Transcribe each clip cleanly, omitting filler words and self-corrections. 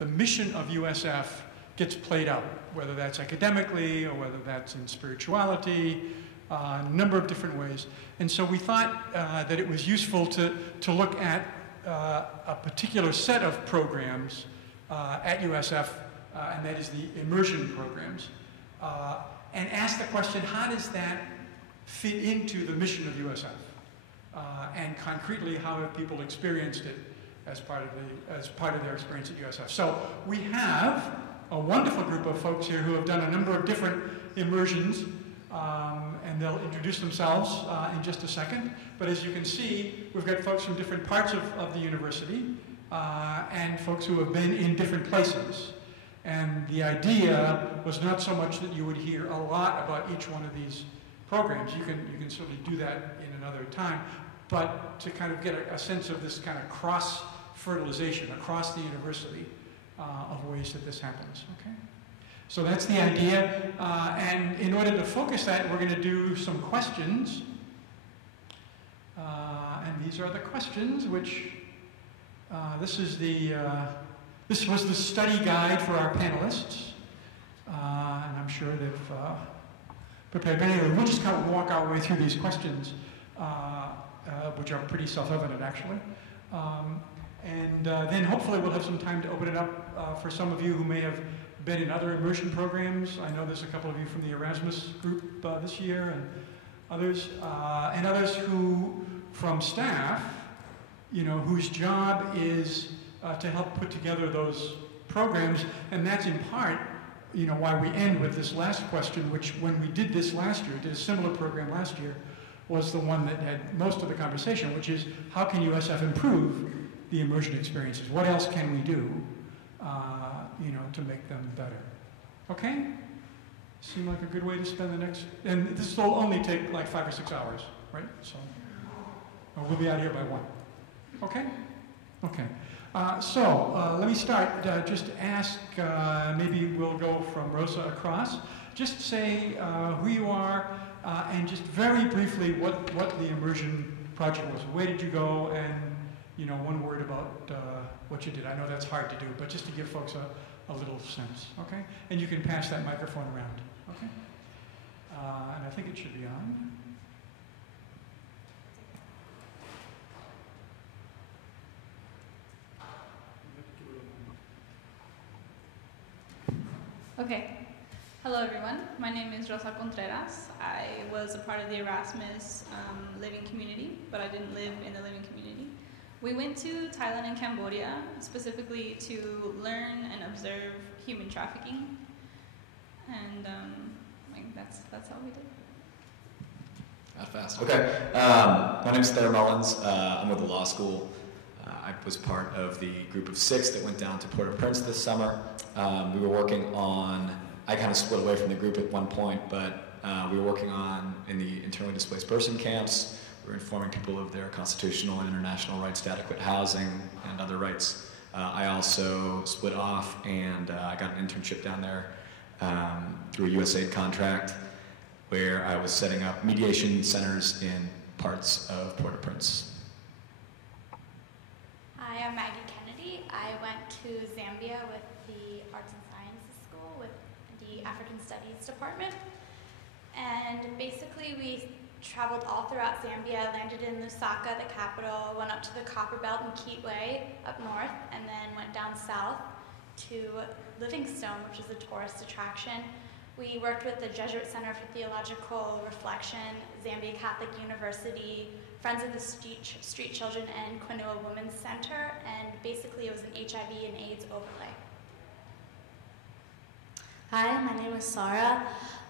the mission of USF gets played out, whether that's academically or whether that's in spirituality, a number of different ways. And so we thought that it was useful to look at a particular set of programs at USF, and that is the immersion programs, and ask the question, how does that fit into the mission of USF? And concretely, how have people experienced it as part of their experience at USF? So we have a wonderful group of folks here who have done a number of different immersions, and they'll introduce themselves in just a second. But as you can see, we've got folks from different parts of the university and folks who have been in different places. And the idea was not so much that you would hear a lot about each one of these programs. You can certainly do that in another time, but to kind of get a sense of this kind of cross-fertilization across the university of ways that this happens, okay? So that's the idea, and in order to focus that, we're going to do some questions, and these are the questions, which this was the study guide for our panelists, and I'm sure they've prepared many of them. We'll just kind of walk our way through these questions, which are pretty self-evident, actually. And then hopefully we'll have some time to open it up for some of you who may have been in other immersion programs. I know there's a couple of you from the Erasmus group this year, and others who, from staff, whose job is to help put together those programs, and that's in part, why we end with this last question, which when we did this last year, did a similar program last year, was the one that had most of the conversation, which is how can USF improve the immersion experiences? What else can we do, to make them better? Okay? Seem like a good way to spend the next, and this will only take like 5 or 6 hours, right? So, we'll be out here by 1. Okay? Okay. So let me start. Just ask, maybe we'll go from Rosa across. Just say who you are, and just very briefly what the immersion project was. Where did you go, and one word about what you did. I know that's hard to do, but just to give folks a little sense, okay? And you can pass that microphone around, okay? And I think it should be on. Okay. Hello, everyone. My name is Rosa Contreras. I was a part of the Erasmus living community, but I didn't live in the living community. We went to Thailand and Cambodia specifically to learn and observe human trafficking, and that's how we did. Not fast. Okay. My name is Thayer Mullins. I'm with the law school. I was part of the group of 6 that went down to Port-au-Prince this summer. We were working on, I kind of split away from the group at one point, but we were working on in the internally displaced person camps. We were informing people of their constitutional and international rights to adequate housing and other rights. I also split off and I got an internship down there through a USAID contract where I was setting up mediation centers in parts of Port-au-Prince. Hi, I'm Maggie Kennedy. I went to Zambia with the Arts and Sciences School with the African Studies Department. And basically we traveled all throughout Zambia, landed in Lusaka, the capital, went up to the Copperbelt and Kitwe up north, and then went down south to Livingstone, which is a tourist attraction. We worked with the Jesuit Center for Theological Reflection, Zambia Catholic University, Friends of the Street Children, and Quinoa Women's Center, and basically it was an HIV and AIDS overlay. Hi, my name is Sarah.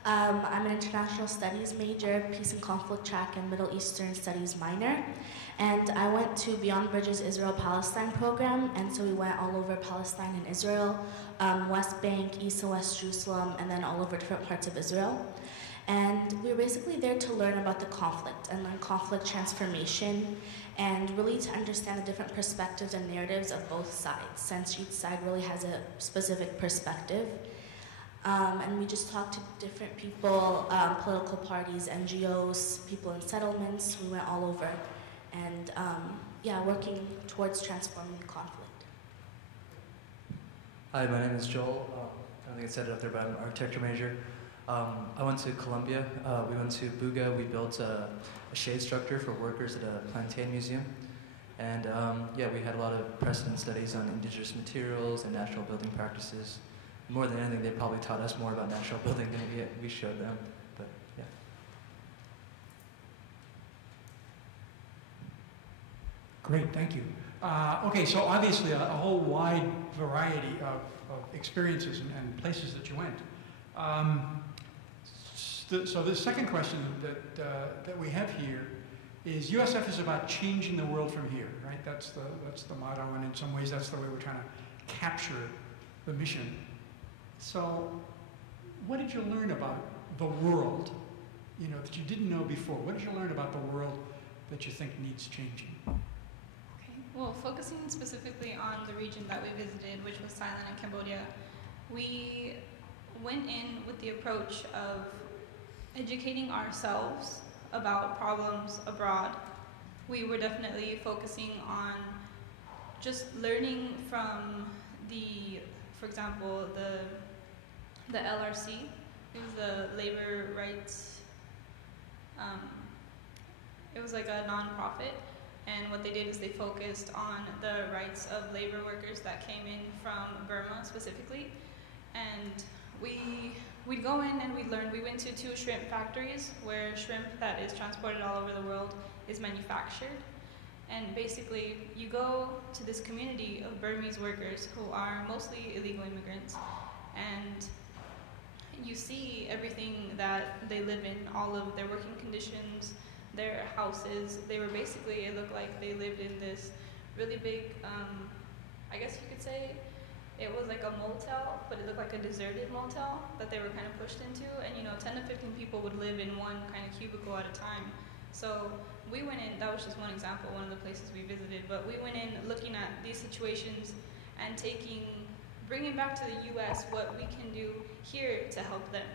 I'm an international studies major, peace and conflict track, and Middle Eastern studies minor. And I went to Beyond Bridges Israel-Palestine program, and so we went all over Palestine and Israel, West Bank, East and West Jerusalem, and then all over different parts of Israel. And we were basically there to learn about the conflict and learn conflict transformation and really to understand the different perspectives and narratives of both sides, since each side really has a specific perspective. And we just talked to different people, political parties, NGOs, people in settlements. We went all over and, yeah, working towards transforming the conflict. Hi, my name is Joel. I don't think it said it up there, but I'm an architecture major. I went to Colombia. We went to Buga. We built a shade structure for workers at a plantain museum. And yeah, we had a lot of precedent studies on indigenous materials and natural building practices. More than anything, they probably taught us more about natural building than we showed them. But yeah. Great, thank you. Okay, so obviously a whole wide variety of experiences and places that you went. So the second question that we have here is USF is about changing the world from here, right? That's the motto, and in some ways that's the way we're trying to capture the mission. So what did you learn about the world, you know, that you didn't know before? What did you learn about the world that you think needs changing? Okay. Well, focusing specifically on the region that we visited, which was Thailand and Cambodia, we went in with the approach of educating ourselves about problems abroad. We were definitely focusing on just learning from for example, the LRC. It was the labor rights, it was like a non-profit, and what they did is they focused on the rights of labor workers that came in from Burma specifically, and we'd go in and we'd learn. We went to 2 shrimp factories where shrimp that is transported all over the world is manufactured. And basically, you go to this community of Burmese workers who are mostly illegal immigrants, and you see everything that they live in, all of their working conditions, their houses. They were basically, it looked like they lived in this really big, I guess you could say, it was like a motel, but it looked like a deserted motel that they were kind of pushed into, and 10 to 15 people would live in one kind of cubicle at a time. So we went in, that was just one example, one of the places we visited, but we went in looking at these situations and bringing back to the US what we can do here to help them.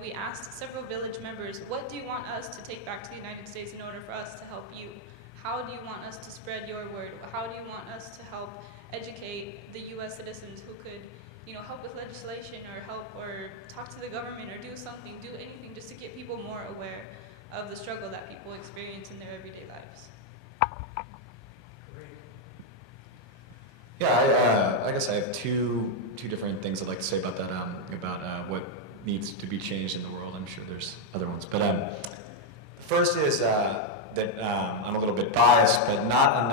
We asked several village members, what do you want us to take back to the United States in order for us to help you? How do you want us to spread your word? How do you want us to help educate the US citizens who could, help with legislation or help or talk to the government or do something, do anything just to get people more aware of the struggle that people experience in their everyday lives. Yeah, I guess I have two different things I'd like to say about that, about what needs to be changed in the world. I'm sure there's other ones. But first is that I'm a little bit biased, but not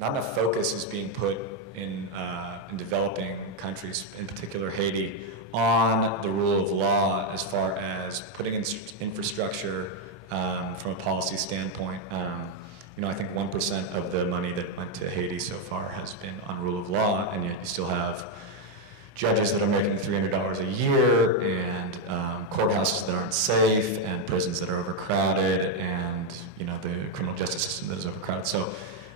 enough focus is being put in developing countries, in particular Haiti, on the rule of law as far as putting in infrastructure from a policy standpoint. I think 1% of the money that went to Haiti so far has been on rule of law, and yet you still have judges that are making $300 a year, and courthouses that aren't safe, and prisons that are overcrowded, and the criminal justice system that is overcrowded. So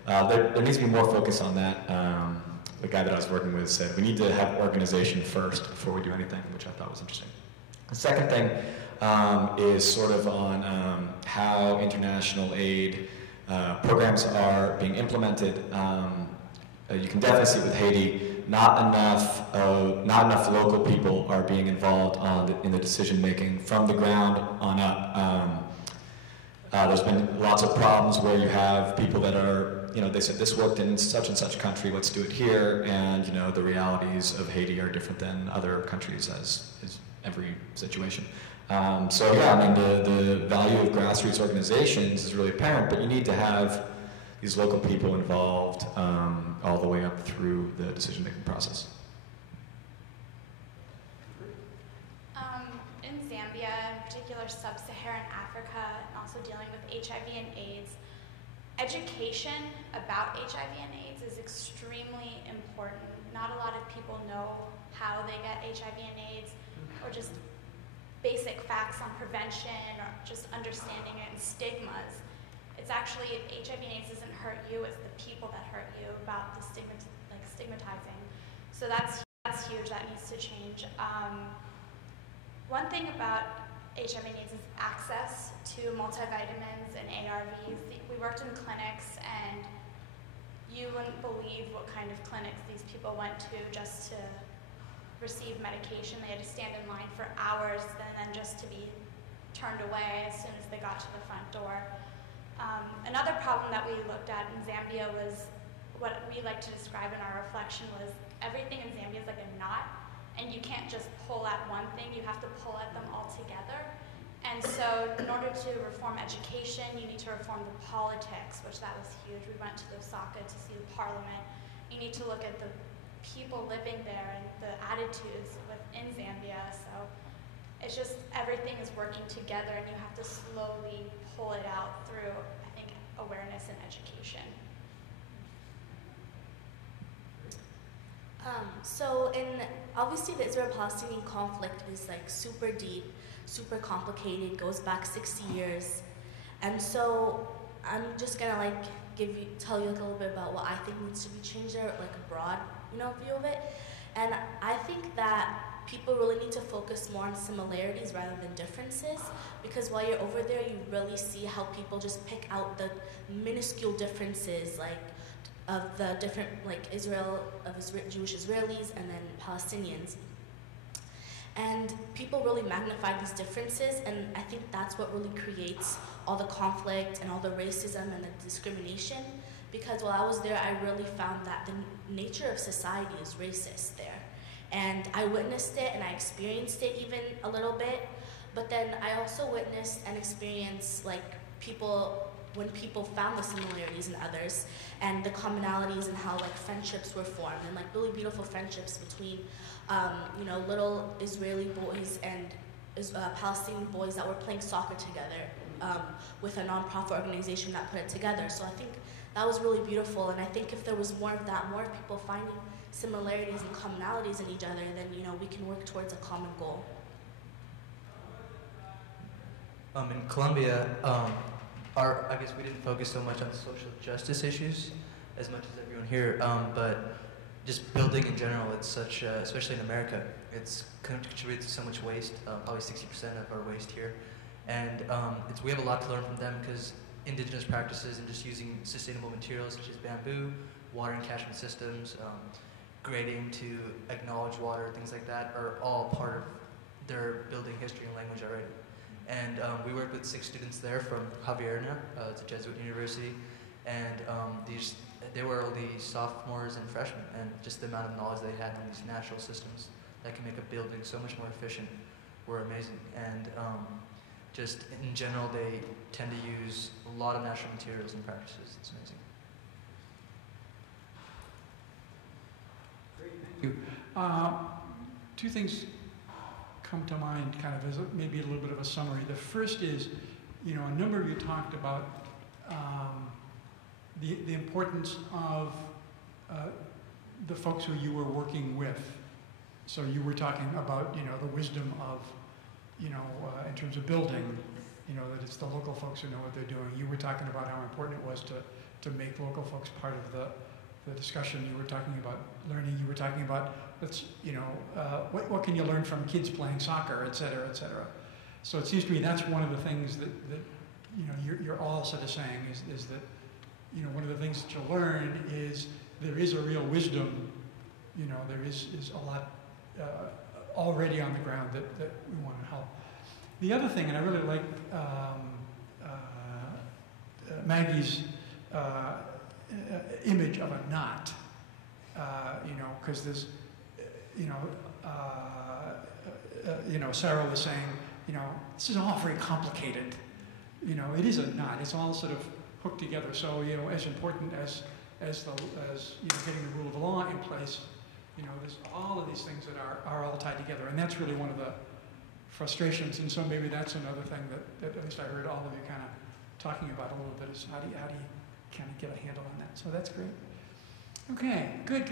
there needs to be more focus on that. The guy that I was working with said we need to have organization first before we do anything, which I thought was interesting. The second thing is sort of on how international aid programs are being implemented. You can definitely see with Haiti, not enough local people are being involved in the decision making from the ground on up. There's been lots of problems where you have people that are, they said this worked in such and such country, let's do it here, and the realities of Haiti are different than other countries, as is every situation. So yeah, I mean, the value of grassroots organizations is really apparent, but you need to have these local people involved all the way up through the decision-making process. In Zambia, in particular sub-Saharan Africa, and also dealing with HIV and AIDS, education about HIV and AIDS is extremely important. Not a lot of people know how they get HIV and AIDS, or just basic facts on prevention, or just understanding it, and stigmas. It's actually, HIV and AIDS doesn't hurt you, it's the people that hurt you, about the stigmatizing. So that's huge, that needs to change. One thing about HIV and AIDS is access to multivitamins and ARVs. We worked in clinics, and you wouldn't believe what kind of clinics these people went to just to receive medication. They had to stand in line for hours and then just to be turned away as soon as they got to the front door. Another problem that we looked at in Zambia was what we like to describe in our reflection was everything in Zambia is like a knot, and you can't just pull at one thing, you have to pull at them all together. And so in order to reform education, you need to reform the politics, which that was huge. We went to Lusaka to see the parliament. You need to look at the people living there and the attitudes within Zambia. So it's just everything is working together, and you have to slowly pull it out through, I think, awareness and education. So obviously the Israel-Palestinian conflict is like super deep, super complicated, goes back 60 years. And so I'm just gonna like tell you like a little bit about what I think needs to be changed there, like a broad, view of it. And I think that people really need to focus more on similarities rather than differences, because while you're over there, you really see how people just pick out the minuscule differences, like of the different, like Jewish Israelis and then Palestinians. And people really magnify these differences, and I think that's what really creates all the conflict and all the racism and the discrimination, because while I was there, I really found that the nature of society is racist there. And I witnessed it and I experienced it even a little bit, but then I also witnessed and experienced like when people found the similarities in others and the commonalities and how like friendships were formed, and like really beautiful friendships between little Israeli boys and Palestinian boys that were playing soccer together with a nonprofit organization that put it together. So I think that was really beautiful, and I think if there was more of that, more people finding similarities and commonalities in each other, then we can work towards a common goal. In Colombia, I guess we didn't focus so much on social justice issues as much as everyone here, but just building in general, it's such, especially in America, it's contributed to so much waste, probably 60% of our waste here. And we have a lot to learn from them, because indigenous practices and just using sustainable materials such as bamboo, water and catchment systems, grading to acknowledge water, things like that, are all part of their building history and language already. And we worked with 6 students there from Javierna, it's a Jesuit university, and they were only sophomores and freshmen, and just the amount of knowledge they had on these natural systems that can make a building so much more efficient were amazing. And just in general, they tend to use a lot of natural materials and practices. It's amazing. Great, thank you. 2 things come to mind kind of as maybe a little bit of a summary. The first is, a number of you talked about the importance of the folks who you were working with. So you were talking about, the wisdom of, in terms of building, that it's the local folks who know what they're doing. You were talking about how important it was to make local folks part of the discussion. You were talking about learning. You were talking about, what can you learn from kids playing soccer, et cetera, et cetera. So it seems to me that's one of the things that you're all sort of saying is that, one of the things that you'll learn is there is a real wisdom, there is a lot already on the ground that we want to help. The other thing, and I really like Maggie's image of a knot, because this, Sarah was saying, this is all very complicated. It is a knot. It's all sort of hooked together. So, as important as getting the rule of law in place, there's all of these things that are all tied together, and that's really one of the frustrations. And so maybe that's another thing that at least I heard all of you kind of talking about a little bit is how do you kind of get a handle on that? So that's great. Okay, good.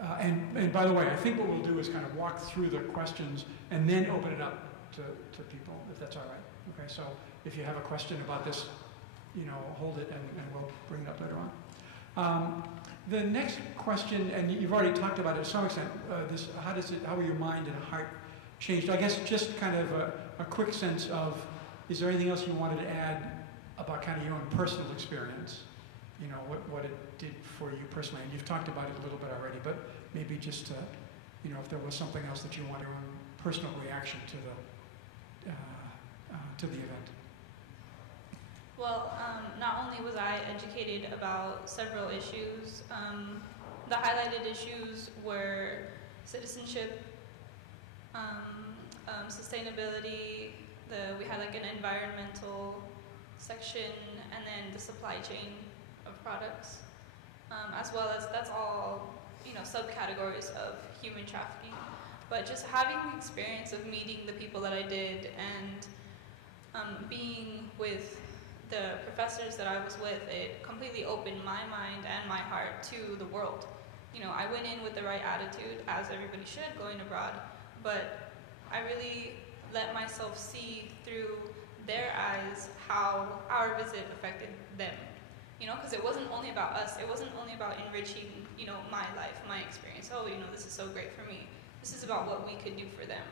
And by the way, I think what we'll do is kind of walk through the questions and then open it up to people, if that's all right. Okay, so if you have a question about this, hold it and we'll bring it up later on. The next question, and you've already talked about it to some extent, how were your mind and heart changed? I guess just kind of a quick sense of, is there anything else you wanted to add about kind of your own personal experience? you know, what it did for you personally. And you've talked about it a little bit already, but maybe just to, you know, if there was something else that you want your own personal reaction to the event. Well, not only was I educated about several issues, the highlighted issues were citizenship, sustainability, we had like an environmental section, and then the supply chain of products, as well as that's all, you know, subcategories of human trafficking. But just having the experience of meeting the people that I did and being with the professors that I was with, it completely opened my mind and my heart to the world. You know, I went in with the right attitude, as everybody should going abroad, but I really let myself see through their eyes how our visit affected them. You know, because it wasn't only about us, it wasn't only about enriching, you know, my life, my experience. Oh, you know, this is so great for me. This is about what we could do for them.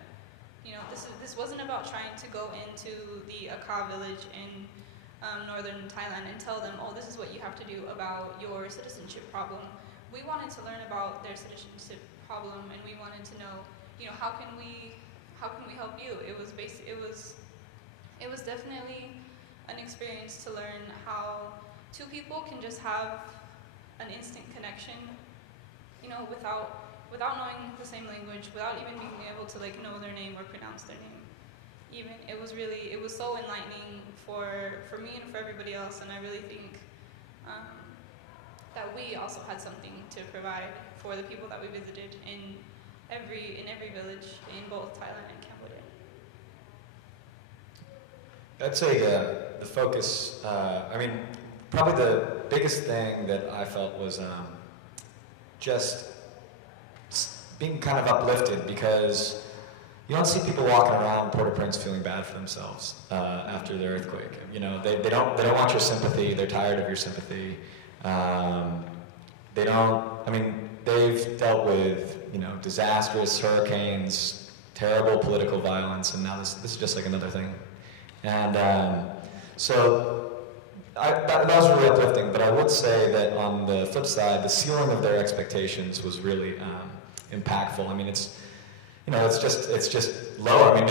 You know, this wasn't about trying to go into the Aka village in northern Thailand and tell them, oh, this is what you have to do about your citizenship problem. We wanted to learn about their citizenship problem, and we wanted to know, you know, how can we help you? It was definitely an experience to learn how two people can just have an instant connection, you know, without knowing the same language, without even being able to like know their name or pronounce their name. Even it was so enlightening for me and for everybody else, and I really think that we also had something to provide for the people that we visited in every village in both Thailand and Cambodia. I'd say the focus, I mean, probably the biggest thing that I felt was just being kind of uplifted, because you don't see people walking around Port-au-Prince feeling bad for themselves after the earthquake. You know, they don't want your sympathy. They're tired of your sympathy. They don't. I mean, they've dealt with, you know, disastrous hurricanes, terrible political violence, and now this is just like another thing. And so that was really uplifting. But I would say that on the flip side, the ceiling of their expectations was really impactful. I mean, it's just lower. I mean,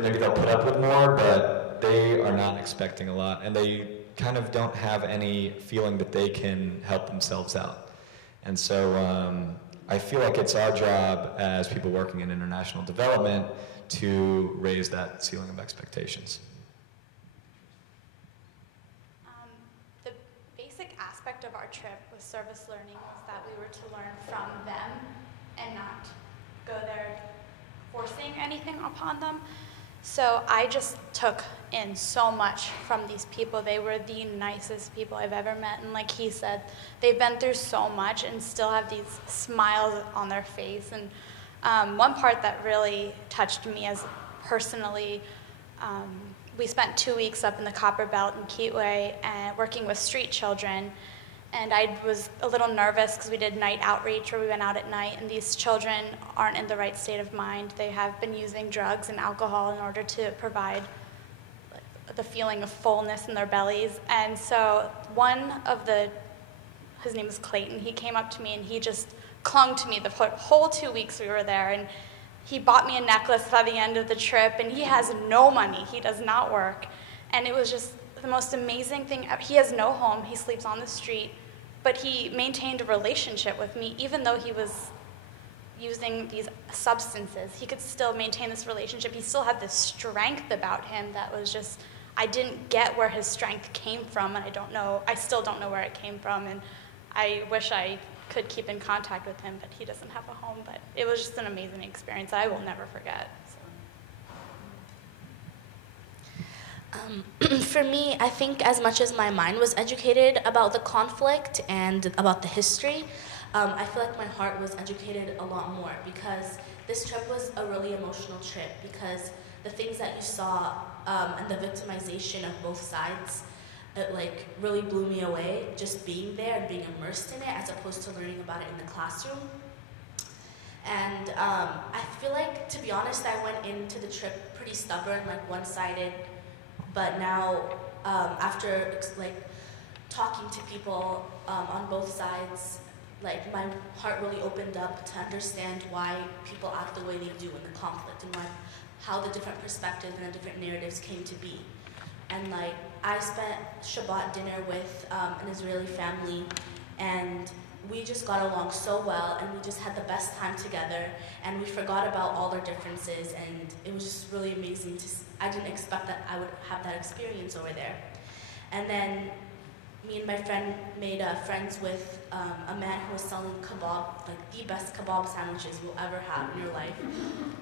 maybe they'll put up with more, but they are not expecting a lot, and they kind of don't have any feeling that they can help themselves out. And so I feel like it's our job as people working in international development to raise that ceiling of expectations. The basic aspect of our trip with service learning was that we were to learn from them and not go there forcing anything upon them. So I just took in so much from these people. They were the nicest people I've ever met, and like he said, they've been through so much and still have these smiles on their face. And one part that really touched me as personally, we spent 2 weeks up in the Copper Belt in Kitwe and working with street children. And I was a little nervous because we did night outreach where we went out at night, and these children aren't in the right state of mind. They have been using drugs and alcohol in order to provide the feeling of fullness in their bellies. And so his name is Clayton, he came up to me and he just clung to me the whole 2 weeks we were there. And he bought me a necklace by the end of the trip, and he has no money. He does not work. And it was just the most amazing thing. He has no home. He sleeps on the street. But he maintained a relationship with me, even though he was using these substances. He could still maintain this relationship. He still had this strength about him that was just, I didn't get where his strength came from, and I still don't know where it came from, and I wish I could keep in contact with him, but he doesn't have a home. But it was just an amazing experience that I will never forget. For me, I think as much as my mind was educated about the conflict and about the history, I feel like my heart was educated a lot more, because this trip was a really emotional trip, because the things that you saw and the victimization of both sides, it like really blew me away, just being there and being immersed in it as opposed to learning about it in the classroom. And I feel like, to be honest, I went into the trip pretty stubborn, like one-sided. But now, after like talking to people on both sides, like my heart really opened up to understand why people act the way they do in the conflict and how the different perspectives and the different narratives came to be. And like I spent Shabbat dinner with an Israeli family, and we just got along so well, and we just had the best time together, and we forgot about all our differences, and it was just really amazing to see. I didn't expect that I would have that experience over there. And then me and my friend made friends with a man who was selling kebab, like the best kebab sandwiches you'll ever have in your life,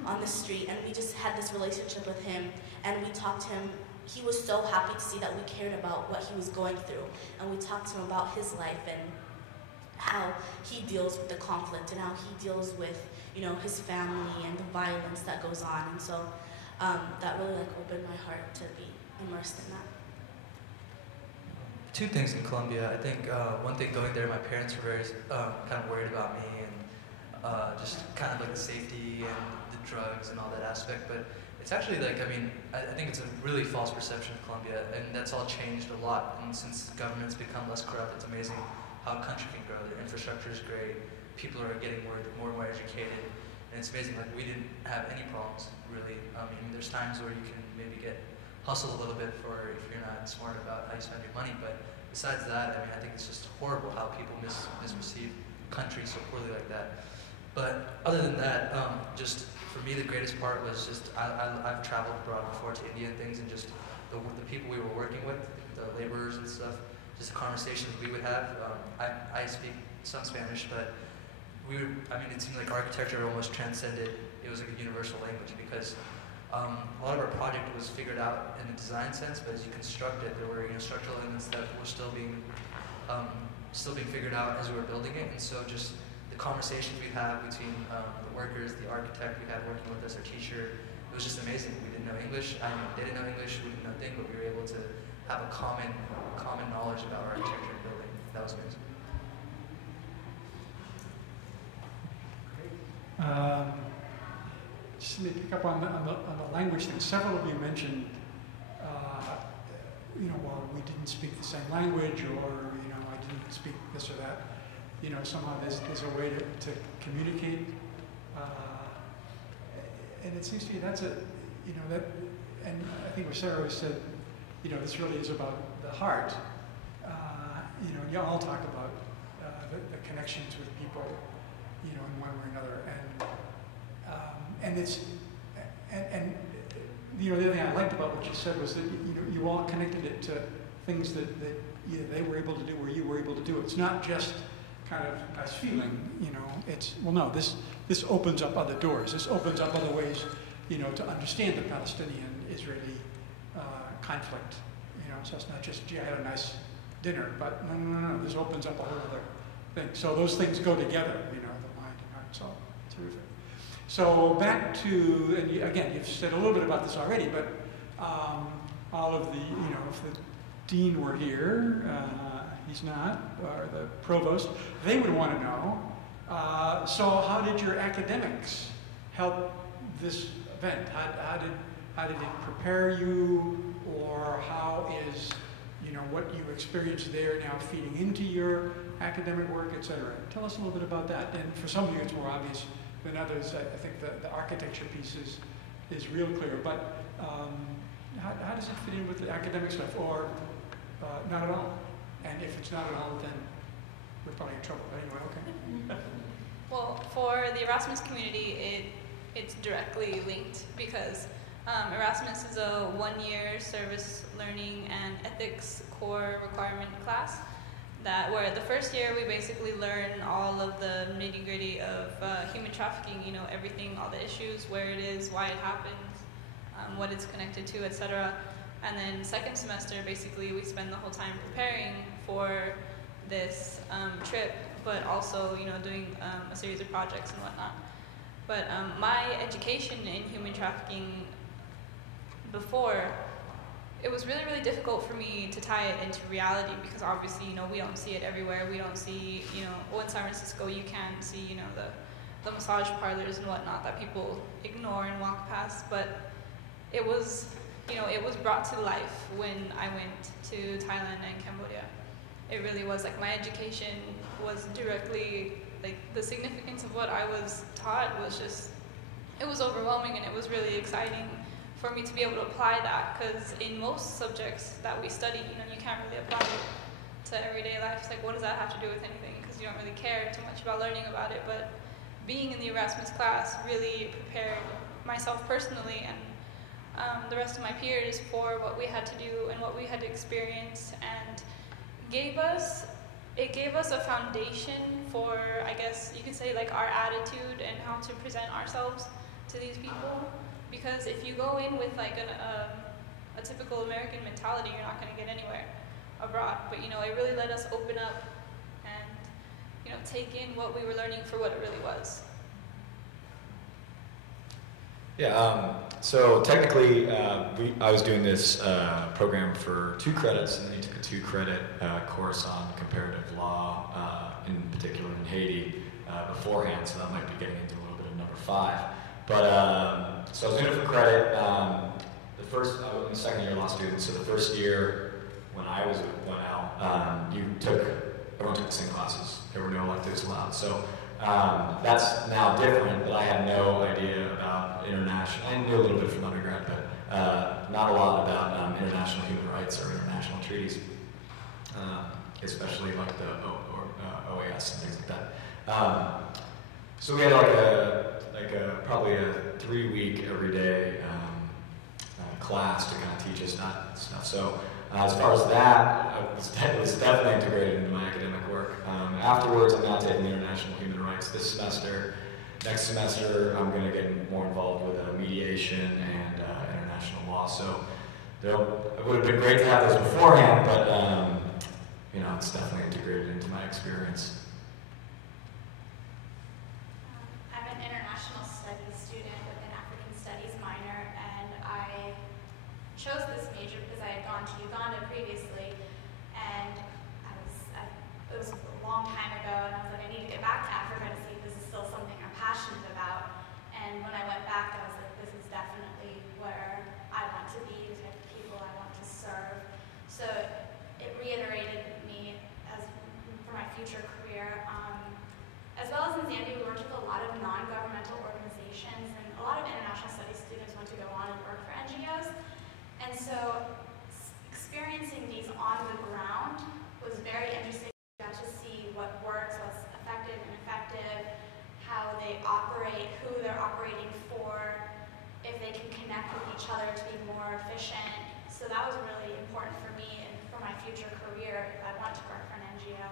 on the street. And we just had this relationship with him, and we talked to him. He was so happy to see that we cared about what he was going through. And we talked to him about his life and how he deals with the conflict and how he deals with, you know, his family and the violence that goes on. And so that really like opened my heart to be immersed in that. Two things in Colombia. I think one thing going there, my parents were very kind of worried about me and just kind of like the safety and the drugs and all that aspect. But it's actually like, I mean, I think it's a really false perception of Colombia, and that's all changed a lot. And since the government's become less corrupt, it's amazing how a country can grow. Their infrastructure is great. People are getting more and more educated. And it's amazing, like we didn't have any problems, really. I mean, there's times where you can maybe get hustled a little bit for if you're not smart about how you spend your money, but besides that, I mean, I think it's just horrible how people misperceive countries so poorly like that. But other than that, just for me, the greatest part was just I've traveled abroad before to India and things, and just the people we were working with, the laborers and stuff, just the conversations we would have. I speak some Spanish, but it seemed like architecture almost transcended. It was like a universal language because a lot of our project was figured out in a design sense, but as you construct it, there were structural elements that were still being figured out as we were building it. And so just the conversations we had between the workers, the architect we had working with us, our teacher, it was just amazing. We didn't know English. They didn't know English. We didn't know thing, but we were able to have a common knowledge about architecture and building. That was amazing. Just let me pick up on the language thing. Several of you mentioned, well, we didn't speak the same language, or I didn't speak this or that. Somehow there's a way to communicate, and it seems to me that's that, and I think what Sarah said, this really is about the heart. You all talk about the connections with people, in one way or another, and the other thing I liked about what you said was that you all connected it to things that either they were able to do or you were able to do. It's not just kind of a nice feeling, it's, well, no, this opens up other doors. This opens up other ways, to understand the Palestinian-Israeli conflict. So it's not just, gee, I had a nice dinner, but no, this opens up a whole other thing. So those things go together, the mind and heart. So terrific. So back to, and again, you've said a little bit about this already, but all of the, if the dean were here, he's not, or the provost, they would want to know, so how did your academics help this event? How did it prepare you, or how is, what you experienced there now feeding into your academic work, et cetera? Tell us a little bit about that. And for some of you, it's more obvious than others. I think the architecture piece is real clear. But how does it fit in with the academic stuff, or not at all? And if it's not at all, then we're probably in trouble. But anyway, okay. Well, for the Erasmus community, it's directly linked because Erasmus is a one-year service learning and ethics core requirement class where the first year we basically learn all of the nitty-gritty of human trafficking, everything, all the issues, where it is, why it happens, what it's connected to, etc. And then second semester, basically, we spend the whole time preparing for this trip, but also, doing a series of projects and whatnot. But my education in human trafficking before, it was really, really difficult for me to tie it into reality because obviously, we don't see it everywhere. We don't see, in San Francisco, you can see, the massage parlors and whatnot that people ignore and walk past. But it was, it was brought to life when I went to Thailand and Cambodia. it really was like my education was directly, like the significance of what I was taught was just, it was overwhelming, and it was really exciting for me to be able to apply that, because in most subjects that we study, you know, you can't really apply it to everyday life. It's like, what does that have to do with anything? Because you don't really care too much about learning about it. But being in the Erasmus class really prepared myself personally and the rest of my peers for what we had to do and what we had to experience, and it gave us a foundation for, I guess you could say, like our attitude and how to present ourselves to these people. Because if you go in with like a typical American mentality, you're not going to get anywhere abroad. But you know, it really let us open up and, you know, take in what we were learning for what it really was. Yeah, so technically I was doing this program for 2 credits, and then you took a 2-credit course on comparative law, in particular in Haiti, beforehand, so that might be getting into a little bit of number 5. But, so I was doing it for credit. I was in the second year law student, so the first year when I was at 1L, everyone took the same classes. There were no electives allowed. So that's now different, but I had no idea about international. I knew a little bit from undergrad, but not a lot about international human rights or international treaties, especially like the OAS and things like that. So we had probably a 3-week everyday class to kind of teach us that stuff. So as far as that, it was definitely integrated into my academic work. Afterwards, I'm now taking international human rights this semester. Next semester, I'm going to get more involved with mediation and international law. So it would have been great to have those beforehand, but you know, it's definitely integrated into my experience. I'm an international studies student with an African studies minor, and I chose this major because I had gone to Uganda previously, and it was a long time ago, and I was like, I need to get back to Africa to see if this is still something I'm passionate about. And when I went back, I was like, this is definitely where I want to be, the type of people I want to serve. So it reiterated me for my future career. As well as in Zambia, we worked with a lot of non-governmental organizations, and a lot of international studies students want to go on and work for NGOs. And so experiencing these on the ground was very interesting. We got to see what works, what's effective and ineffective, how they operate, who they're operating for, if they can connect with each other to be more efficient. So that was really important for me and for my future career if I want to work for an NGO.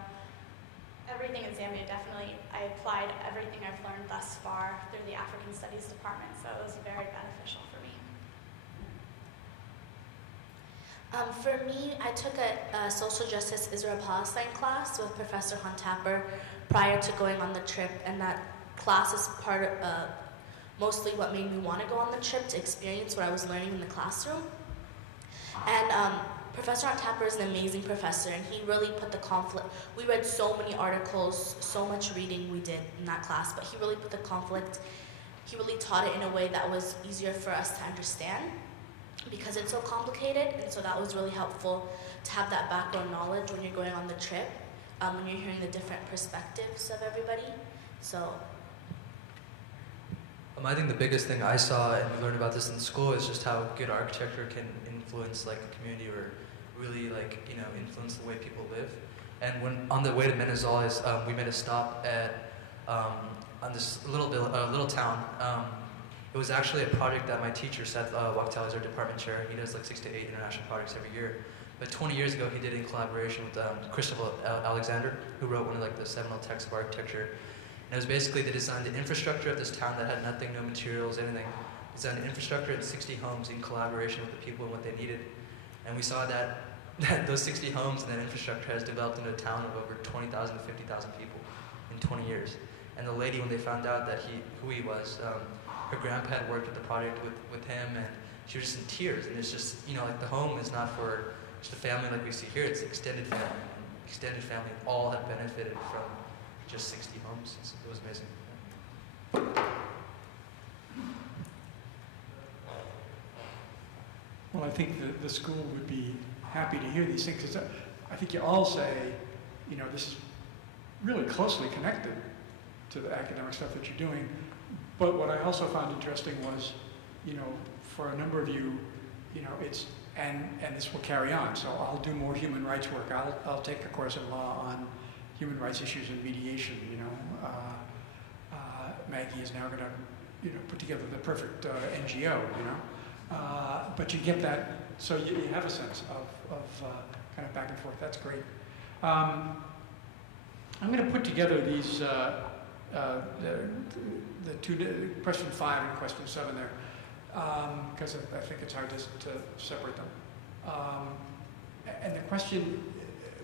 Everything in Zambia, definitely, I applied everything I've learned thus far through the African Studies Department, so it was very beneficial for me. For me, I took a social justice Israel-Palestine class with Professor Huntapper prior to going on the trip, and that class is part of mostly what made me want to go on the trip, to experience what I was learning in the classroom. And Professor Huntapper is an amazing professor, and he really put the conflict. We read so many articles, so much reading we did in that class, but he really put the conflict, he really taught it in a way that was easier for us to understand, because it's so complicated. And so that was really helpful to have that background knowledge when you're going on the trip, when you're hearing the different perspectives of everybody. So I think the biggest thing I saw, and we learned about this in school, is just how good architecture can influence like a community, or really like, you know, influence the way people live. And when on the way to Menezales, we made a stop at on this little town. It was actually a project that my teacher, Seth Wachtel, is our department chair. He does like 6 to 8 international projects every year. But 20 years ago, he did it in collaboration with Christopher Alexander, who wrote one of like the seminal texts of architecture. And it was basically, they designed the infrastructure of this town that had nothing, no materials, anything. Designed the infrastructure and 60 homes in collaboration with the people and what they needed. And we saw that those 60 homes and that infrastructure has developed into a town of over 20,000 to 50,000 people in 20 years. And the lady, when they found out that who he was, her grandpa had worked at the project with him, and she was just in tears. And it's just, you know, like the home is not for just a family like we see here, it's extended family. Extended family all have benefited from just 60 homes. It was amazing. Well, I think the school would be happy to hear these things. I think you all say this is really closely connected to the academic stuff that you're doing. But what I also found interesting was, for a number of you, it's, and this will carry on, so I'll do more human rights work. I'll take a course in law on human rights issues and mediation, Maggie is now going to, put together the perfect NGO, but you get that, so you have a sense of kind of back and forth. That's great. I'm going to put together these, the two, question 5 and question 7 there, because I think it's hard to separate them. And the question,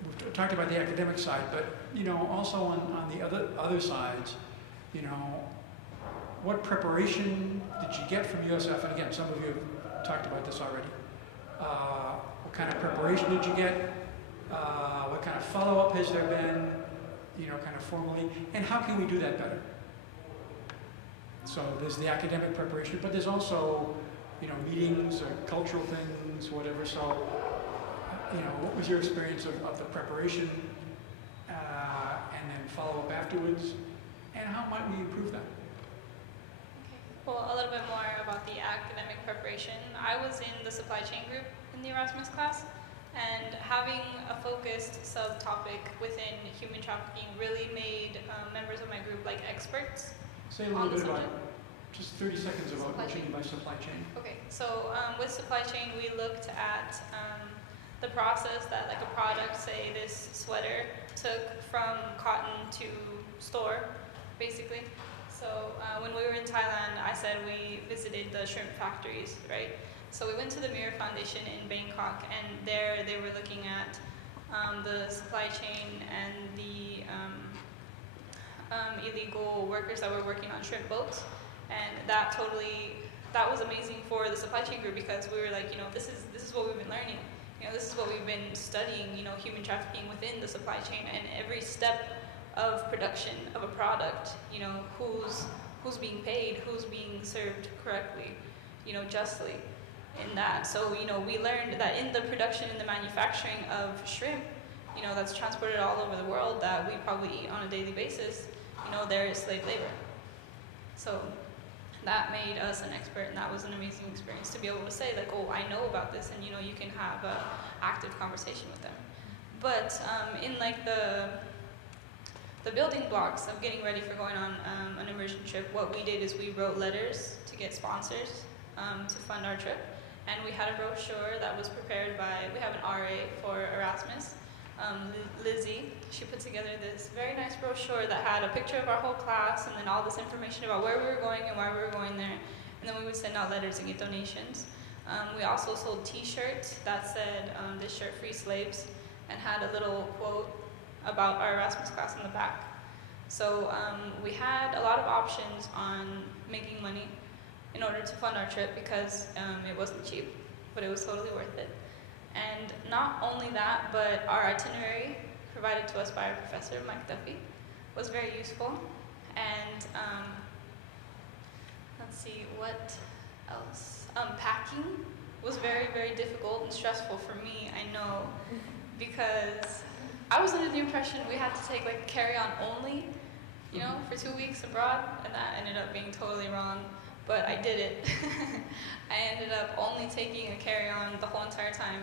we've talked about the academic side, but also on the other sides, what preparation did you get from USF? And again, some of you have talked about this already. What kind of preparation did you get? What kind of follow-up has there been? Kind of formally, and how can we do that better? So there's the academic preparation, but there's also, meetings or cultural things, whatever. So, what was your experience of the preparation, and then follow-up afterwards, and how might we improve that? Well, a little bit more about the academic preparation. I was in the supply chain group in the Erasmus class, and having a focused subtopic within human trafficking really made members of my group like experts. Say a little bit about, just 30 seconds about what you mean by supply chain. Okay, so with supply chain, we looked at the process that like a product, say this sweater, took from cotton to store, basically. So when we were in Thailand, I said we visited the shrimp factories, right? So we went to the Mirror Foundation in Bangkok, and there they were looking at the supply chain and the illegal workers that were working on shrimp boats. And that was amazing for the supply chain group, because we were like, this is what we've been learning. This is what we've been studying, human trafficking within the supply chain, and every step of production of a product, who's being paid, who's being served correctly, justly in that. So, we learned that in the production and the manufacturing of shrimp, that's transported all over the world, that we probably eat on a daily basis, there is slave labor. So that made us an expert, and that was an amazing experience to be able to say, like, oh, I know about this, and, you can have an active conversation with them. But in, like, the building blocks of getting ready for going on an immersion trip, what we did is we wrote letters to get sponsors to fund our trip. And we had a brochure that was prepared by, we have an RA for Erasmus, Lizzie. She put together this very nice brochure that had a picture of our whole class and then all this information about where we were going and why we were going there. And then we would send out letters and get donations. We also sold t-shirts that said, this shirt free slaves, and had a little quote about our Erasmus class in the back. So we had a lot of options on making money in order to fund our trip, because it wasn't cheap, but it was totally worth it. And not only that, but our itinerary provided to us by our professor, Mike Duffy, was very useful. And let's see, what else? Packing was very, very difficult and stressful for me, I know, because I was under the impression we had to take like carry-on only, for 2 weeks abroad, and that ended up being totally wrong. But I did it. I ended up only taking a carry-on the whole entire time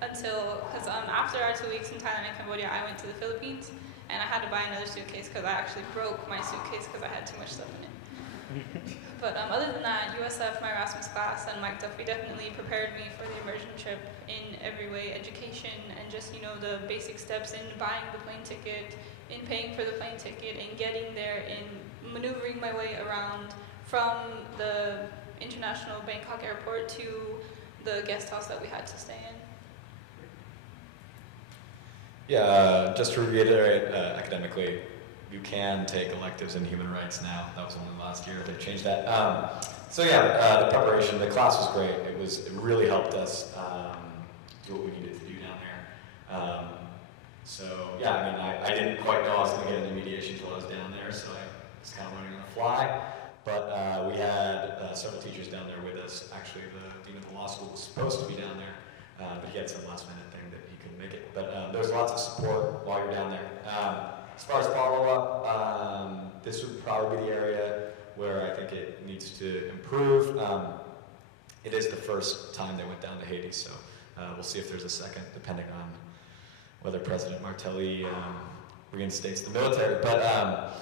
because after our 2 weeks in Thailand and Cambodia, I went to the Philippines, and I had to buy another suitcase because I actually broke my suitcase because I had too much stuff in it. But other than that, USF, my Erasmus class, and Mike Duffy definitely prepared me for the immersion trip in every way, education, and just, the basic steps in buying the plane ticket, in paying for the plane ticket, and getting there, in maneuvering my way around from the international Bangkok airport to the guest house that we had to stay in. Yeah, just to reiterate, academically, you can take electives in human rights now. That was only last year they changed that. The preparation, the class was great. It really helped us do what we needed to do down there. I didn't quite know I was going to get into mediation until I was down there, so I was kind of learning on the fly. But we had several teachers down there with us. Actually, the dean of the law school was supposed to be down there, but he had some last-minute thing that he couldn't make it. But there's lots of support while you're down there. As far as follow-up, this would probably be the area where I think it needs to improve. It is the first time they went down to Haiti, so we'll see if there's a second, depending on whether President Martelly reinstates the military. But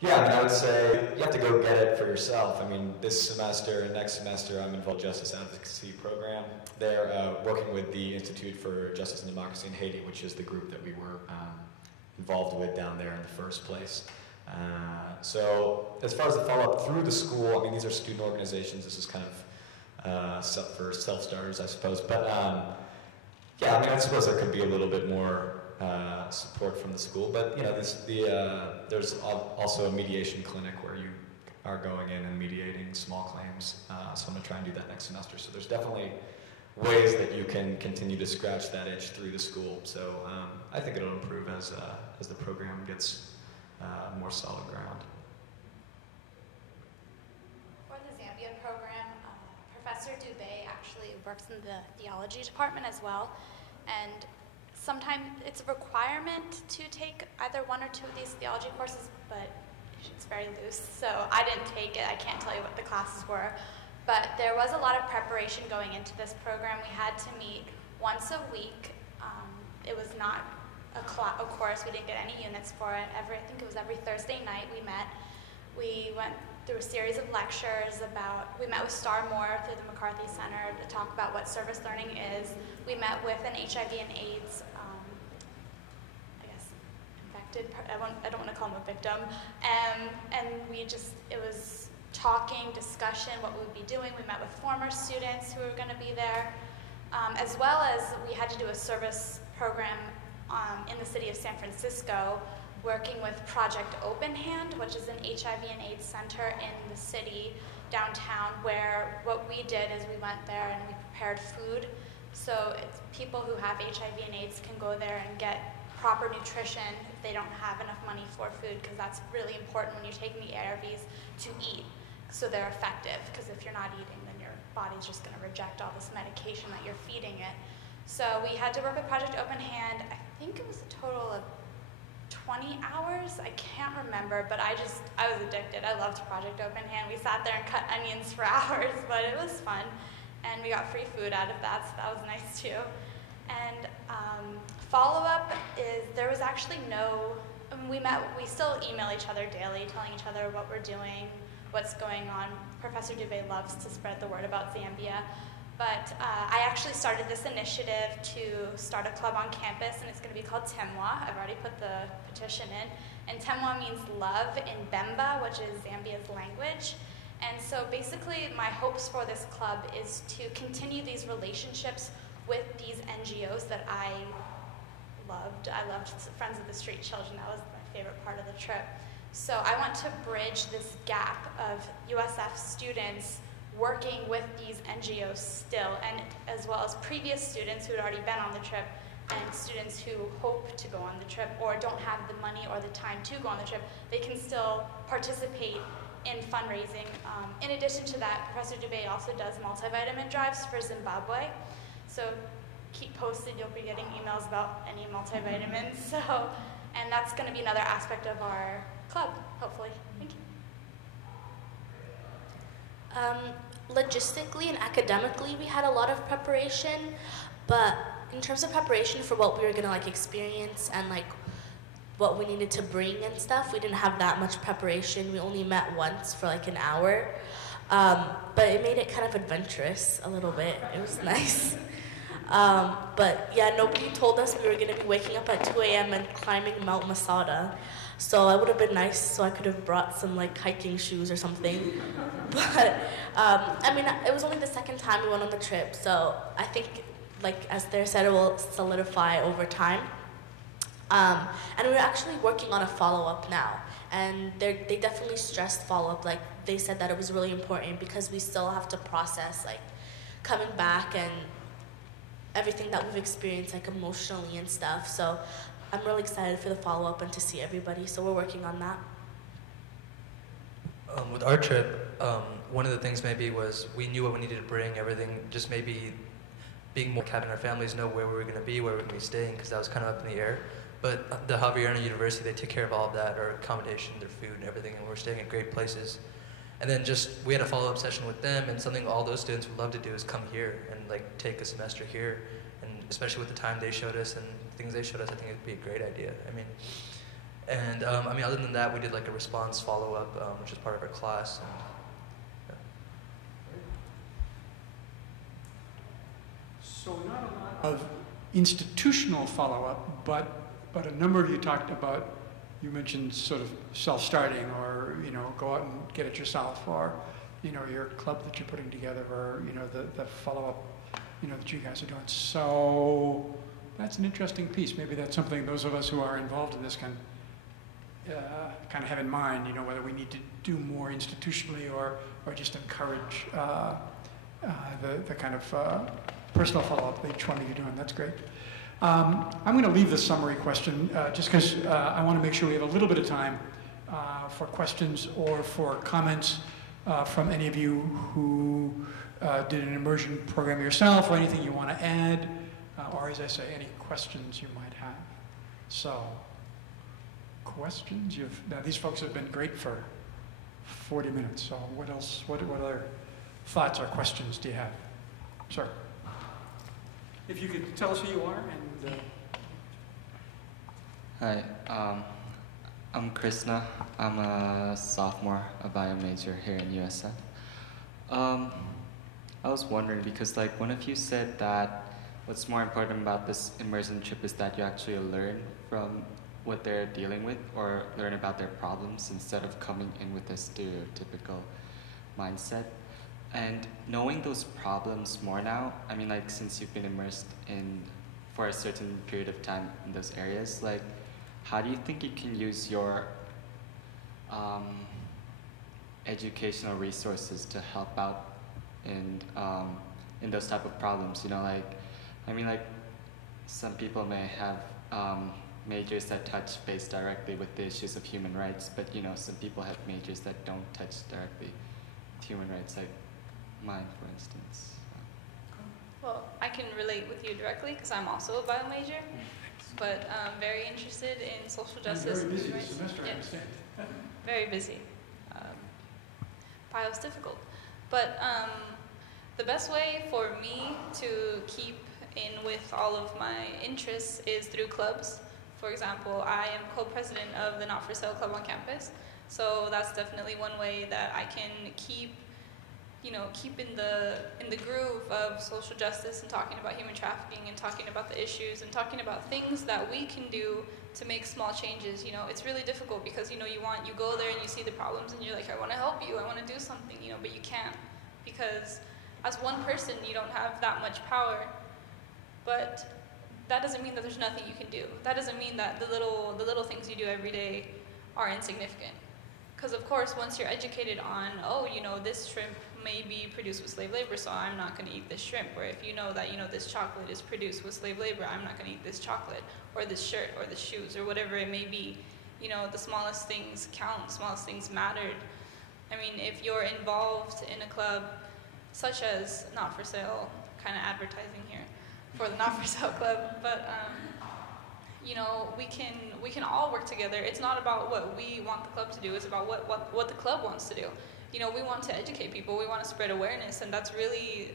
yeah, I mean, I would say you have to go get it for yourself. I mean, this semester and next semester, I'm involved in the Justice Advocacy Program. They're working with the Institute for Justice and Democracy in Haiti, which is the group that we were involved with down there in the first place. So as far as the follow-up through the school, I mean, these are student organizations. This is kind of for self-starters, I suppose. But yeah, I mean, I suppose there could be a little bit more support from the school. But, you know, there's also a mediation clinic where you are going in and mediating small claims. So I'm going to try and do that next semester. So there's definitely ways that you can continue to scratch that itch through the school. So I think it'll improve as the program gets more solid ground. For the Zambian program, Professor Dubé actually works in the theology department as well, and sometimes it's a requirement to take either one or two of these theology courses, but it's very loose, so I didn't take it. I can't tell you what the classes were, but there was a lot of preparation going into this program. We had to meet once a week. It was not a course. We didn't get any units for it. I think it was every Thursday night we met. We went through a series of lectures we met with Star Moore through the McCarthy Center to talk about what service learning is. We met with an HIV and AIDS, I guess, infected, I don't want to call him a victim. And it was talking, discussion, what we would be doing. We met with former students who were going to be there, as well as we had to do a service program in the city of San Francisco, working with Project Open Hand, which is an HIV and AIDS center in the city downtown, where what we did is we went there and we prepared food. So it's people who have HIV and AIDS can go there and get proper nutrition if they don't have enough money for food, because that's really important when you're taking the ARVs to eat, so they're effective, because if you're not eating, then your body's just going to reject all this medication that you're feeding it. So we had to work with Project Open Hand. I think it was a total of 20 hours, I can't remember, but I was addicted. I loved Project Open Hand. We sat there and cut onions for hours, but it was fun. And we got free food out of that, so that was nice too. And follow-up is, there was actually we still email each other daily, telling each other what we're doing, what's going on. Professor Dubé loves to spread the word about Zambia. But I actually started this initiative to start a club on campus, and it's going to be called Temwa. I've already put the petition in. And Temwa means love in Bemba, which is Zambia's language. And so basically my hopes for this club is to continue these relationships with these NGOs that I loved. I loved Friends of the Street Children. That was my favorite part of the trip. So I want to bridge this gap of USF students working with these NGOs still, and as well as previous students who had already been on the trip, and students who hope to go on the trip or don't have the money or the time to go on the trip. They can still participate in fundraising. In addition to that, Professor Dubé also does multivitamin drives for Zimbabwe. So keep posted, you'll be getting emails about any multivitamins. And that's going to be another aspect of our club, hopefully. Thank you. Logistically and academically, we had a lot of preparation, but in terms of preparation for what we were gonna experience and what we needed to bring and stuff, we didn't have that much preparation. We only met once for an hour, but it made it kind of adventurous a little bit. It was nice. But yeah, nobody told us we were gonna be waking up at 2 a.m. and climbing Mount Masada. So it would have been nice, so I could have brought some hiking shoes or something. But I mean, it was only the second time we went on the trip, so I think, as they said, it will solidify over time. And we're actually working on a follow-up now, and they definitely stressed follow-up. They said that it was really important because we still have to process coming back and everything that we've experienced emotionally and stuff. So I'm really excited for the follow-up and to see everybody, so we're working on that. With our trip, one of the things maybe was we knew what we needed to bring, everything, just maybe being more having our families know where we were going to be, where we were going to be staying, because that was kind of up in the air. But the Javeriana University, they take care of all of that, our accommodation, their food, and everything, and we're staying in great places. And then we had a follow-up session with them, and something all those students would love to do is come here and like take a semester here. And especially with the time they showed us and things they showed us, I think it'd be a great idea. Other than that, we did like a response follow-up, which is part of our class. And, So not a lot of institutional follow-up, but a number of you talked about, you mentioned sort of self-starting, or go out and get it yourself, or your club that you're putting together, or the follow-up that you guys are doing. So that's an interesting piece. Maybe that's something those of us who are involved in this can kind of have in mind. Whether we need to do more institutionally or just encourage the kind of personal follow-up that each one of you are doing. That's great. I'm going to leave the summary question just because I want to make sure we have a little bit of time for questions or for comments from any of you who did an immersion program yourself, or anything you want to add, or as I say, any questions you might have. So, questions? Now these folks have been great for 40 minutes, so what else, what other thoughts or questions do you have? Sir. If you could tell us who you are and... Hi, I'm Krishna. I'm a sophomore, a bio major here in USF. I was wondering, because like one of you said that what's more important about this immersion trip is that you actually learn from what they're dealing with, or learn about their problems instead of coming in with a stereotypical mindset. And knowing those problems more now, since you've been immersed in for a certain period of time in those areas, like, how do you think you can use your educational resources to help out in those type of problems? Some people may have majors that touch base directly with the issues of human rights, but some people have majors that don't touch directly with human rights, like mine, for instance. Well, I can relate with you directly because I'm also a bio major, but I'm very interested in social justice. Very busy and this semester, I yes. understand. Very busy. Bio's difficult. But the best way for me to keep in with all of my interests is through clubs. For example, I am co-president of the Not For Sale Club on campus. So that's definitely one way that I can keep in the groove of social justice and talking about human trafficking and talking about the issues and talking about things that we can do to make small changes. It's really difficult because you go there and you see the problems and you're like, I want to help you, I want to do something, but you can't, because as one person you don't have that much power. But that doesn't mean that there's nothing you can do. That doesn't mean that the little things you do every day are insignificant. Because of course, once you're educated on, this shrimp may be produced with slave labor, so I'm not going to eat this shrimp. Or if you know that, this chocolate is produced with slave labor, I'm not going to eat this chocolate, or this shirt, or the shoes, or whatever it may be. The smallest things count, smallest things mattered. If you're involved in a club, such as Not For Sale, kind of advertising here for the Not For Sale Club, but we can all work together. It's not about what we want the club to do, it's about what the club wants to do. We want to educate people, we want to spread awareness, and that's really,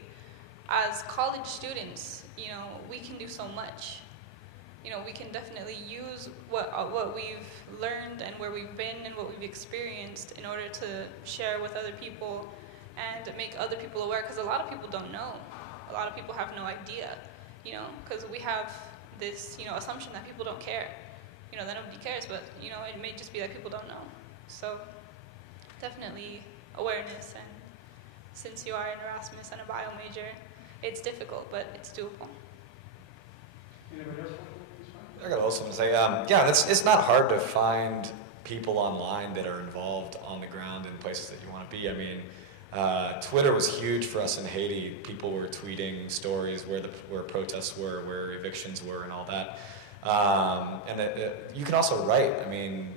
as college students, we can do so much. We can definitely use what we've learned and where we've been and what we've experienced in order to share with other people and make other people aware, because a lot of people don't know. A lot of people have no idea, because we have this, assumption that people don't care, that nobody cares, but, it may just be that people don't know. So definitely awareness, and since you are an Erasmus and a bio major, it's difficult, but it's doable. Anybody else? I got also to say, it's not hard to find people online that are involved on the ground in places that you want to be. Twitter was huge for us in Haiti. People were tweeting stories where protests were, where evictions were, and all that. You can also write.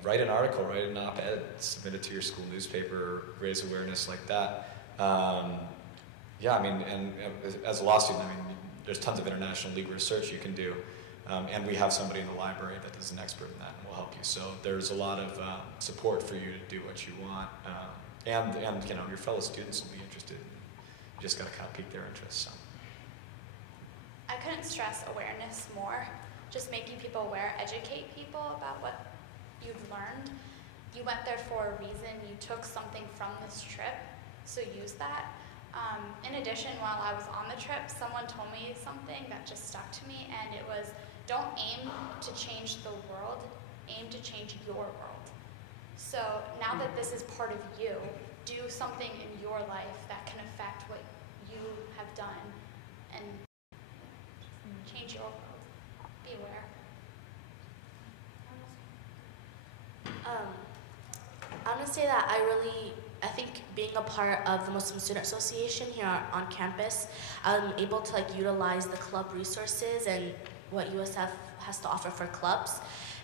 Write an article, write an op-ed, submit it to your school newspaper, raise awareness like that. And as a law student, there's tons of international legal research you can do. And we have somebody in the library that is an expert in that and will help you. So there's a lot of support for you to do what you want. And your fellow students will be interested. You just got to kind of pique their interest. So. I couldn't stress awareness more. Just making people aware, educate people about what you've learned. You went there for a reason. You took something from this trip, so use that. In addition, while I was on the trip, someone told me something that just stuck to me, and it was, don't aim to change the world, aim to change your world. So now that this is part of you, do something in your life that can affect what you have done and change your world. Be aware. I'm going to say that I think being a part of the Muslim Student Association here on campus, I'm able to utilize the club resources and what USF has to offer for clubs.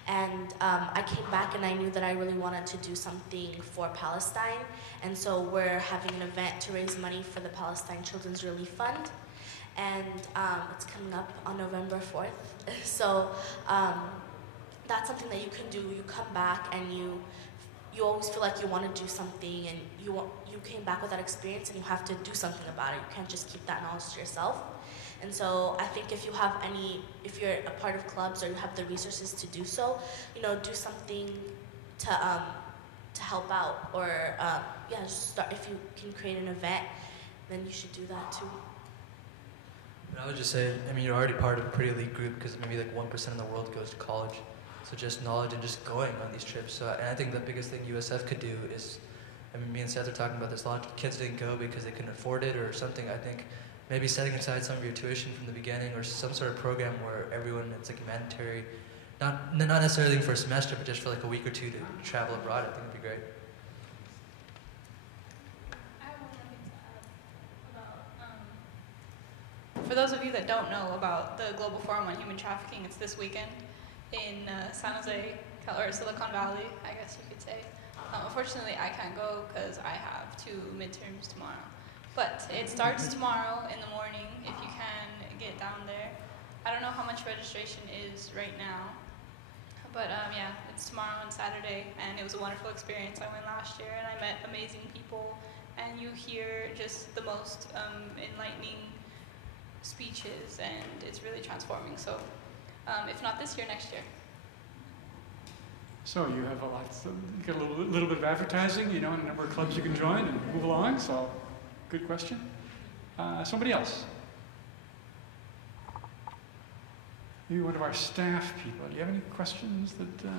And I came back and I knew that I really wanted to do something for Palestine. And so we're having an event to raise money for the Palestine Children's Relief Fund. And it's coming up on November 4th. So that's something that you can do. You come back and you always feel like you want to do something, and you came back with that experience and you have to do something about it. You can't just keep that knowledge to yourself. And so I think if you're a part of clubs or you have the resources to do so, do something to help out, or just start. If you can create an event, then you should do that too. I would just say, you're already part of a pretty elite group because maybe 1% of the world goes to college. So just knowledge and just going on these trips. So, and I think the biggest thing USF could do is, me and Seth are talking about this, a lot of kids didn't go because they couldn't afford it or something. I think maybe setting aside some of your tuition from the beginning, or some sort of program where everyone, it's mandatory, not necessarily for a semester, but just for a week or two to travel abroad, I think would be great. For those of you that don't know about the Global Forum on Human Trafficking, it's this weekend in San Jose, or Silicon Valley, I guess you could say. Unfortunately, I can't go because I have 2 midterms tomorrow. But it starts tomorrow in the morning, if you can get down there. I don't know how much registration is right now. But it's tomorrow and Saturday, and it was a wonderful experience. I went last year, and I met amazing people, and you hear just the most enlightening speeches, and it's really transforming. So if not this year, next year. So you have you got a little bit of advertising, and a number of clubs you can join and move along. So good question. Somebody else? Maybe one of our staff people. Do you have any questions that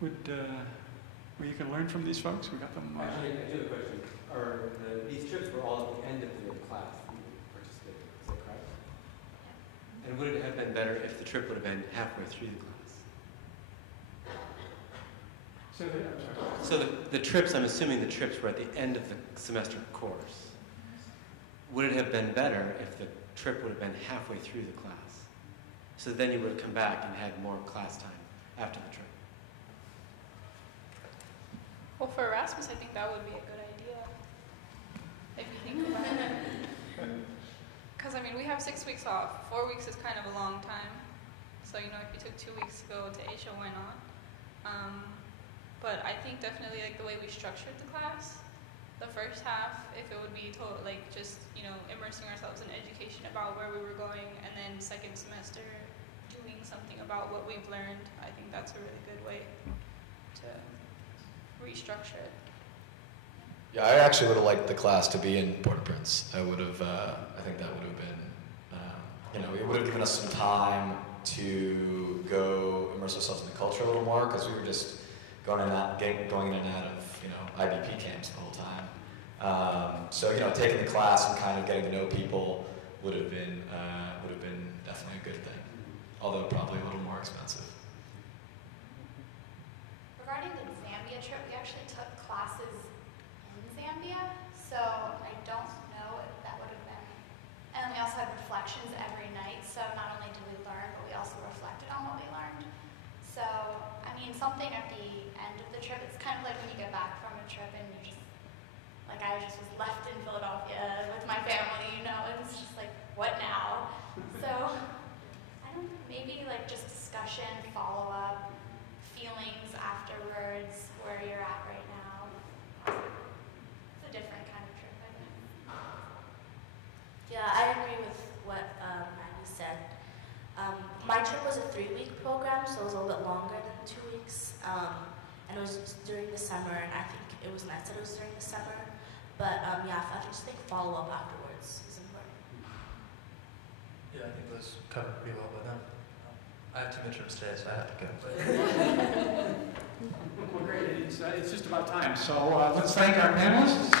where you can learn from these folks? We got them. Actually, I do have a question. These trips were all at the end of your class you participated, is that correct? And would it have been better if the trip would have been halfway through the class? So the trips, I'm assuming the trips were at the end of the semester course. Would it have been better if the trip would have been halfway through the class? So then you would have come back and had more class time after the trip. Well, for Erasmus, I think that would be a good idea, if you think about it. Because, we have 6 weeks off. 4 weeks is kind of a long time. So, if you took 2 weeks to go to Asia, why not? But I think definitely, the way we structured the class, the first half, if it would be just, immersing ourselves in education about where we were going, and then second semester, doing something about what we've learned, I think that's a really good way to restructure it. Yeah, I actually would have liked the class to be in Port-au-Prince. I would have, I think that would have been, it would have given us some time to go immerse ourselves in the culture a little more, because we were just going in and out of, IBP camps the whole time. So, taking the class and kind of getting to know people would have been definitely a good thing, although probably a little more expensive. Regarding the Zambia trip, we actually took classes in Zambia, so I don't know if that would have been. And we also had reflections every night, so not only did we learn, but we also reflected on what we learned. So, something at the end of the trip, it's kind of like when you get back from a trip and you're just, I just was left in Philadelphia with my family, it was just what now? So, I don't know, maybe like just discussion, follow-up, feelings afterwards, where you're at right now. It's a different kind of trip, I think. Yeah, I agree with what Maggie said. My trip was a 3-week program, so it was a little bit longer than 2 weeks. And it was during the summer, and I think it was nice that it was during the summer. But yeah, I just think follow-up afterwards is important. Yeah, I think it was covered pretty well by them. I have 2 midterms today, so I have to go. But Well, great. It's just about time. So let's thank our panelists.